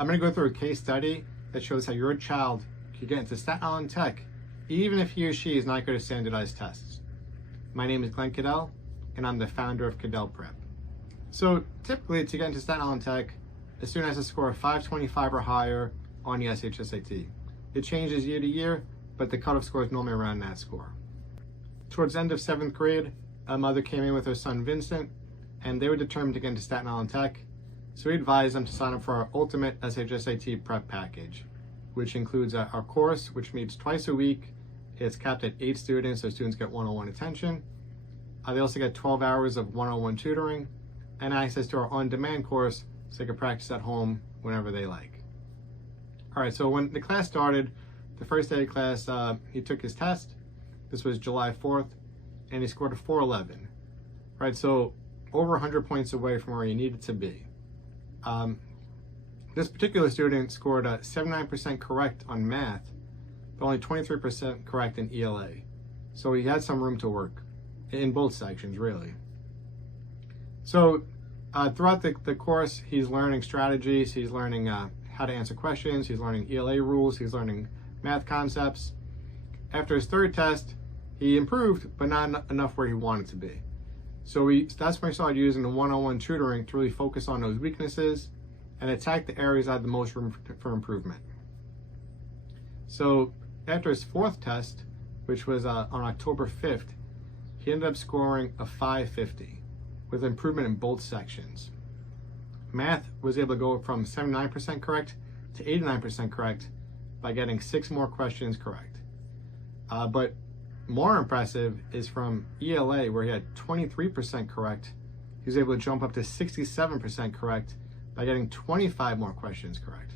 I'm going to go through a case study that shows how your child can get into Staten Island Tech even if he or she is not good at standardized tests. My name is Caddell, and I'm the founder of Caddell Prep. So typically, to get into Staten Island Tech, a student has to score a 525 or higher on the SHSAT. It changes year to year, but the cutoff score is normally around that score. Towards the end of 7th grade, a mother came in with her son Vincent, and they were determined to get into Staten Island Tech. So we advised them to sign up for our ultimate SHSAT prep package, which includes our course, which meets twice a week. It's capped at 8 students, so students get one-on-one attention. They also get 12 hours of one-on-one tutoring and access to our on-demand course so they can practice at home whenever they like. All right, so when the class started, the first day of class, he took his test. This was July 4th, and he scored a 411. Right, so over 100 points away from where he needed to be. This particular student scored 79% correct on math, but only 23% correct in ELA. So he had some room to work in both sections, really. So throughout the course, he's learning strategies, he's learning how to answer questions, he's learning ELA rules, he's learning math concepts. After his third test, he improved, but not enough where he wanted to be. So that's when we started using the one-on-one tutoring to really focus on those weaknesses and attack the areas that had the most room for improvement. So after his 4th test, which was on October 5th, he ended up scoring a 550 with improvement in both sections. Math was able to go from 79% correct to 89% correct by getting 6 more questions correct. But more impressive is from ELA, where he had 23% correct. He was able to jump up to 67% correct by getting 25 more questions correct.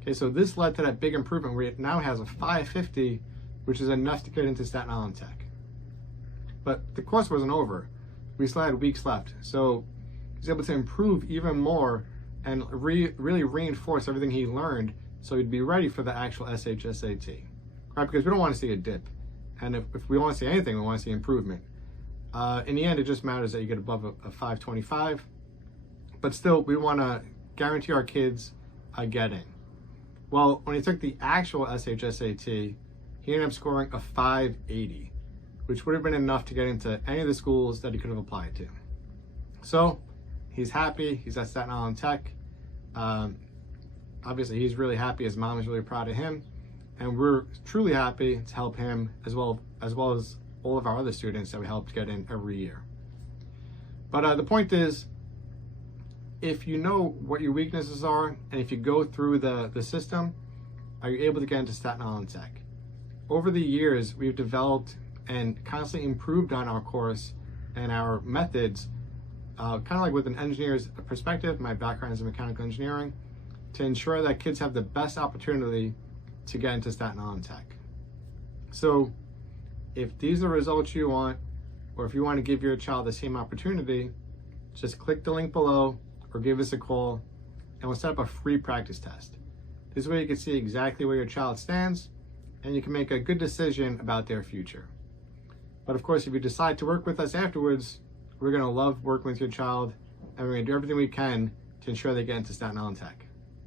Okay, so this led to that big improvement where he now has a 550, which is enough to get into Staten Island Tech. But the course wasn't over. We still had weeks left. So he was able to improve even more and really reinforce everything he learned so he'd be ready for the actual SHSAT. Right? Because we don't want to see a dip. And if we want to see anything, we want to see improvement. In the end, it just matters that you get above a 525. But still, we want to guarantee our kids getting. Well, when he took the actual SHSAT, he ended up scoring a 580, which would have been enough to get into any of the schools that he could have applied to. So he's happy. He's at Staten Island Tech. Obviously, he's really happy. His mom is really proud of him. And we're truly happy to help him as well as all of our other students that we helped get in every year. But the point is, if you know what your weaknesses are, and if you go through the system, are you able to get into Staten Island Tech? Over the years, we've developed and constantly improved on our course and our methods, kind of like with an engineer's perspective. My background is in mechanical engineering, to ensure that kids have the best opportunity to get into Staten Island Tech. So if these are the results you want, or if you want to give your child the same opportunity, just click the link below or give us a call and we'll set up a free practice test. This way you can see exactly where your child stands and you can make a good decision about their future. But of course, if you decide to work with us afterwards, we're going to love working with your child and we're going to do everything we can to ensure they get into Staten Island Tech.